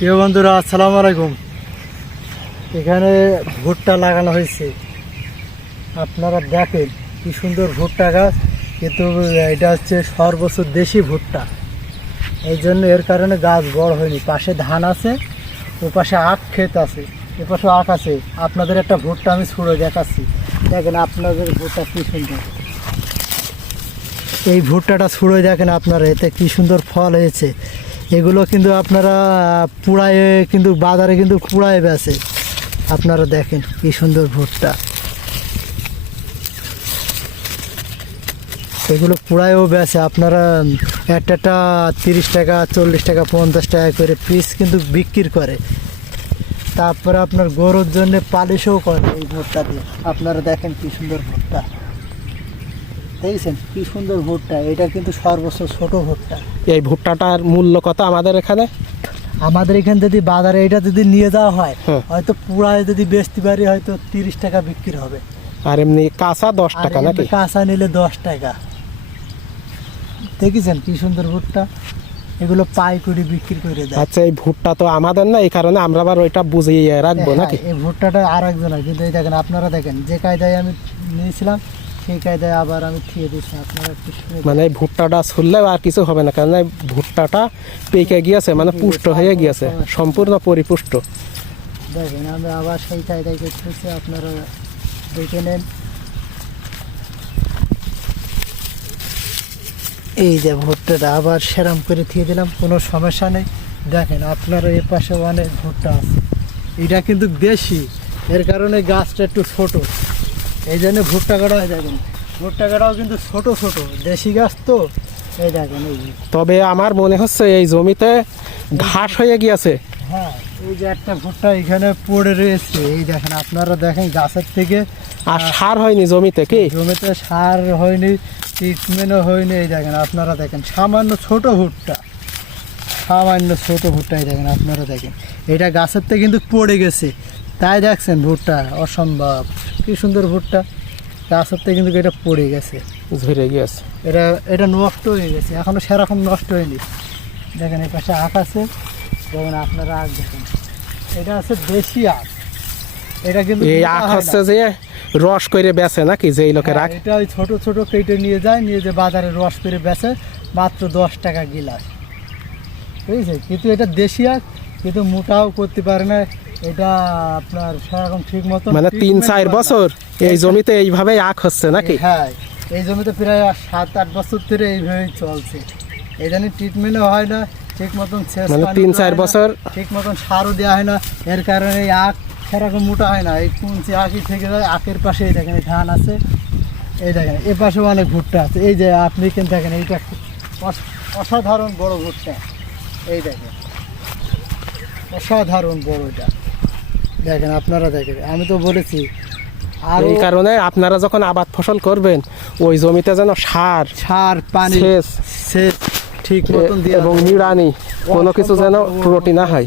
প্রিয় বন্ধুরা, আসসালামু আলাইকুম। এখানে ভুট্টা লাগানো হয়েছে। আপনারা দেখেন কি সুন্দর ভুট্টা গাছ, কিন্তু এটা হচ্ছে সর্বোচ্চ দেশি ভুট্টা। এই জন্য এর কারণে গাছ বড় হয়নি। পাশে ধান আছে ও পাশে আখ ক্ষেত আছে এ পাশে আখ আছে। আপনাদের একটা ভুট্টা আমি ছুড়ে দেখাচ্ছি। দেখেন আপনাদের ভুট্টা কি সুন্দর। এই ভুট্টাটা ছুঁড়ে দেখেন আপনারা, এতে কি সুন্দর ফল হয়েছে। এগুলো কিন্তু আপনারা পুড়ায় কিন্তু, বাজারে কিন্তু পুড়ায় বেছে আপনারা দেখেন কি সুন্দর ভুট্টা। এগুলো পুড়ায়ও বেছে আপনারা একটা একটা তিরিশ টাকা, চল্লিশ টাকা, পঞ্চাশ টাকা করে পিস কিন্তু বিক্রি করে। তারপরে আপনার গরুর জন্য পালিশও করে এই ভুট্টা দিয়ে। আপনারা দেখেন কি সুন্দর ভুট্টা। দেখছেন? কি সুন্দর ভুট্টা। এটা কিন্তু সর্বোচ্চ ছোট ভুট্টা। এই ভুট্টাটার মূল্য কত আমাদের এখানে? আমাদের এখানে যদি বাজারে এটা যদি নিয়ে যাওয়া হয় হ্যাঁ। হয়তো পুরায় যদি বেচতে পারি হয়তো তিরিশ টাকা বিক্রি হবে। আর এমনি কাঁচা দশ টাকা নাকি? কাঁচা নিলে দশ টাকা। দেখেছেন কি সুন্দর ভুট্টা? এগুলো পাইকুড়ি বিক্রি করে দেয়। আচ্ছা এই ভুট্টা তো আমাদের না এই কারণে আমরা আবার ওইটা বুঝিয়ে রাখব হ্যাঁ, নাকি? এই ভুট্টাটা আর একজনের কিন্তু এই দেখেন আপনারা দেখেন যে কায়দায় আমি নিয়েছিলাম সেই কায়দায় আবার আমি খেয়ে দিচ্ছি আপনারা একটু শুনে মানে ভুট্টাটা ছুললেও আর কিছু হবে না কারণ ভুট্টাটা পেকে গিয়েছে মানে পুষ্ট হয়ে গিয়েছে সম্পূর্ণ পরিপুষ্ট। দেখেন আমি আবার সেই কায়দায় করতেছি আপনারা দেখে নেন। এই যে ভুট্টাটা আবার সেরাম করে দিয়ে দিলাম কোনো সমস্যা নেই। দেখেন আপনারা এ পাশে অনেক ভুট্টা আছে। এটা কিন্তু বেশি এর কারণে গাছটা একটু ছোট। এই জন্য ভুট্টা কাটা হয় দেখেন ভুট্টা কাটাও কিন্তু ছোট ছোট দেশি গাছ তো এই দেখেন এই তবে আমার মনে হচ্ছে এই জমিতে ঘাস হয়ে গিয়েছে। হ্যাঁ এই যে একটা ভুট্টা এখানে পড়ে রয়েছে এই দেখেন আপনারা দেখেন গাছের থেকে আর সার হয়নি জমিতে কি? জমিতে সার হয়নি ট্রিটমেন্টও হয়নি এই দেখেন আপনারা দেখেন সামান্য ছোট ভুট্টা সামান্য ছোট ভুট্টা এই দেখেন আপনারা দেখেন। এটা গাছের থেকে কিন্তু পড়ে গেছে তাই দেখছেন ভুট্টা অসম্ভব। কি সুন্দর ভুট্টা। গাছের কিন্তু এটা পড়ে গেছে। ঝরে গিয়েছে এটা এটা নষ্ট হয়ে গেছে। এখনও সেরকম নষ্ট হয়নি। দেখেন এই পাশে আখ আছে। দেখেন আপনারা আখ দেখেন। এটা আছে দেশি আখ। এটা কিন্তু এই আখ হচ্ছে যে রস করে বেচে নাকি যে এই লোকের হ্যাঁ, আখ? এটা ওই ছোট ছোট কেটে নিয়ে যায় নিয়ে যে বাজারে রস করে বেচে মাত্র দশ টাকা গিলাস। বুঝেছে কিন্তু এটা দেশি আখ কিন্তু মোটাও করতে পারে না। এটা আপনার সেরকম ঠিক মতো মানে তিন চার বছর এই জমিতে এইভাবে আখ হচ্ছে নাকি? হ্যাঁ এই জমিতে প্রায় সাত আট বছর ধরে এইভাবেই চলছে। এই জন্য ট্রিটমেন্টও হয় না ঠিক মতন মানে তিন চার বছর ঠিক মতন সারও দেওয়া হয় না। এর কারণে আখ সেরকম মোটা হয় না। এই কুঞ্চি আখি থেকে যায় আখের পাশে এই দেখেন এই ধান আছে। এই দেখেন এ পাশেও অনেক ভুট্টা আছে। এই যে আপনি কিন্তু দেখেন এইটা অসাধারণ বড় ভুট্টা। এই দেখেন অসাধারণ বড় এটা। দেখেন আপনারা দেখেন। আমি তো বলেছি আর এই কারণে আপনারা যখন আবাদ ফসল করবেন ওই জমিতে যেন সার সার পানি সেচ সেচ ঠিক মতন দিয়ে এবং নিড়ানি কোনো কিছু যেন ত্রুটি না হয়।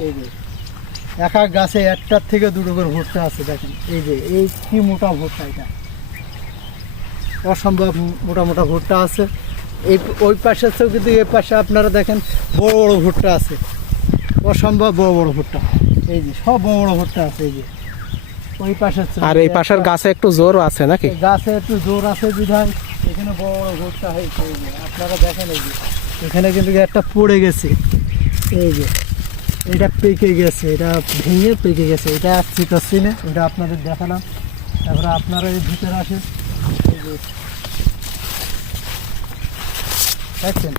এক এক গাছে একটার থেকে দুটো করে ভুট্টা আছে দেখেন। এই যে এই কি মোটা ভুট্টা এটা? অসম্ভব মোটা মোটা ভুট্টা আছে। এই ওই পাশে কিন্তু এই পাশে আপনারা দেখেন বড় বড় ভুট্টা আছে। অসম্ভব বড় বড় ভুট্টা। এই যে সব বড় বড় ভুট্টা আছে এই যে। ওই পাশে আর এই পাশের গাছে একটু জোর আছে নাকি? গাছে একটু জোর আছে বিধায় এখানে বড় বড় ভুট্টা হয়েছে এই যে। আপনারা দেখেন এই যে এখানে কিন্তু একটা পড়ে গেছে। এই যে এটা পেকে গেছে এটা ভেঙে পেকে গেছে এটা না এটা আপনাদের দেখালাম। তারপরে আপনারা এই ভিতরে আসেন। দেখছেন?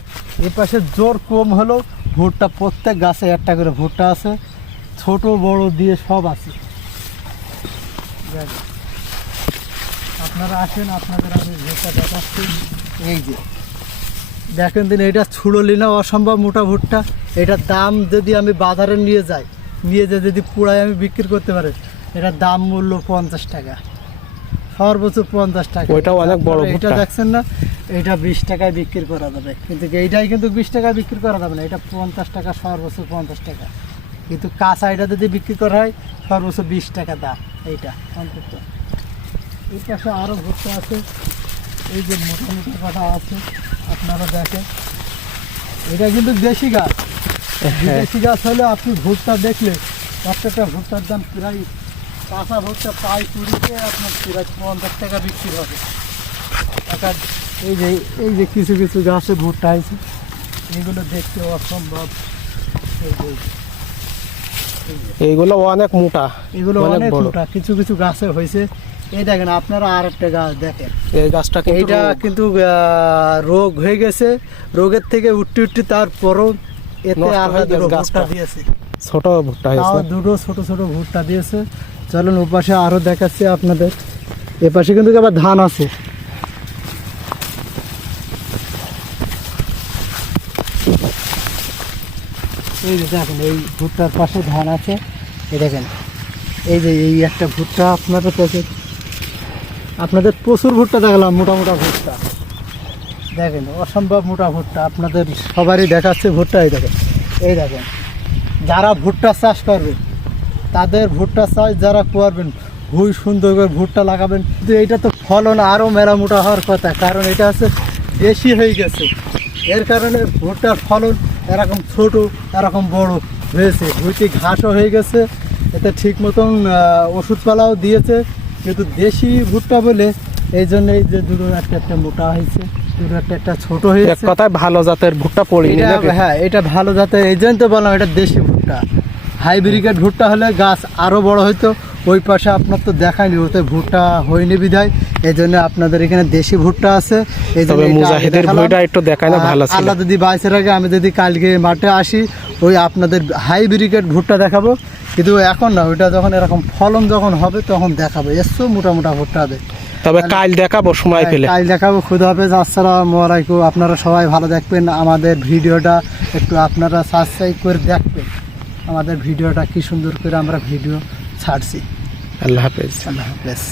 এই পাশে জোর কম হলেও ভুট্টা প্রত্যেক গাছে একটা করে ভুট্টা আছে। ছোট বড় দিয়ে সব আছে। আপনারা আসেন আপনাদের আমি ভুট্টা দেখাচ্ছি। এই যে। দেখেন দিন এটা ছুড়লি না অসম্ভব মোটা ভুট্টা। এটার দাম যদি আমি বাজারে নিয়ে যাই নিয়ে যে যদি পুরাই আমি বিক্রি করতে পারি এটার দাম মূল্য পঞ্চাশ টাকা। সর্বোচ্চ পঞ্চাশ টাকা। ওইটাও অনেক বড় এটা দেখছেন না এটা বিশ টাকায় বিক্রি করা যাবে। কিন্তু এইটাই কিন্তু বিশ টাকায় বিক্রি করা যাবে না এটা পঞ্চাশ টাকা সর্বোচ্চ পঞ্চাশ টাকা। কিন্তু কাঁচা এটা যদি বিক্রি করা হয় সর্বোচ্চ বিশ টাকা দাম এইটা অন্তত। এই পাশে আরও ভুট্টা আছে এই যে মোটা মোটা কাটা আছে আপনারা দেখেন। এটা কিন্তু দেশি গাছ। দেশি গাছ হলে আপনি ভুট্টা দেখলে একটা ভুট্টার দাম প্রায় কাঁচা ভুট্টা প্রায় কুড়িতে আপনার প্রায় পঞ্চাশ টাকা বিক্রি হবে। একটা এই যে এই যে কিছু কিছু গাছে ভুট্টা আছে এগুলো দেখতে অসম্ভব। এই এইগুলো অনেক মোটা এগুলো অনেক মোটা কিছু কিছু গাছে হয়েছে। এই দেখেন আপনারা আর একটা গাছ দেখেন। এই গাছটা এইটা রোগ। কিন্তু রোগ হয়ে গেছে। রোগের থেকে উঠতে উঠতে তারপরও এতে দুটো গাছটা। দিয়েছে। ছোট ভুট্টা হয়েছে। দুটো ছোট ছোট ভুট্টা দিয়েছে। চলুন ওপাশে আরও দেখাচ্ছি আপনাদের। এপাশে কিন্তু আবার ধান আছে। এই যে দেখেন, এই ভুট্টার পাশে ধান আছে। এই দেখেন, এই যে এই একটা ভুট্টা আপনাদের কাছে, আপনাদের প্রচুর ভুট্টা দেখলাম, মোটা মোটা ভুট্টা। দেখেন, অসম্ভব মোটা ভুট্টা আপনাদের সবারই দেখাচ্ছে ভুট্টা, এই দেখেন এই দেখেন। যারা ভুট্টা চাষ করবে তাদের ভুট্টা চাষ যারা করবেন খুবই সুন্দর করে ভুট্টা লাগাবেন, কিন্তু এইটা তো ফলন আরও মেলা মোটা হওয়ার কথা, কারণ এটা হচ্ছে বেশি হয়ে গেছে। এর কারণে ভুট্টার ফলন এরকম ছোট এরকম বড় হয়েছে। ভুইতে ঘাসও হয়ে গেছে। এতে ঠিক মতন ওষুধপালাও দিয়েছে। কিন্তু দেশি ভুট্টা বলে এই জন্য এই যে দুটো একটা একটা মোটা হয়েছে দুটো একটা একটা ছোট হয়েছে। কথায় ভালো জাতের ভুট্টা পড়িনি হ্যাঁ এটা ভালো জাতের এই জন্য তো বললাম এটা দেশি ভুট্টা। হাইব্রিকেট ভুট্টা হলে গাছ আরও বড় হইতো। ওই পাশে আপনার তো দেখায়নি ওতে ভুট্টা হয়নি বিধায়। এই জন্য আপনাদের এখানে দেশি ভুট্টা আছে। এই জন্য তবে মুজাহিদের ভুঁইটা একটু দেখায় না ভালো ছিল। আল্লাহ যদি বাইসে রাখে আমি যদি কালকে মাঠে আসি ওই আপনাদের হাইব্রিকেট ভুট্টা দেখাবো। কিন্তু এখন না ওইটা যখন এরকম ফলন যখন হবে তখন দেখাবো। এসছো মোটা মোটা ভুট্টা হবে। তবে কাল দেখাবো সময় পেলে। কাল দেখাবো। খুদা হাফেজ আসসালামু আলাইকুম। আপনারা সবাই ভালো দেখবেন আমাদের ভিডিওটা একটু আপনারা সাবস্ক্রাইব করে দেখবেন। আমাদের ভিডিওটা কি সুন্দর করে আমরা ভিডিও ছাড়ছি। আল্লাহ হাফেজ। আল্লাহ হাফেজ।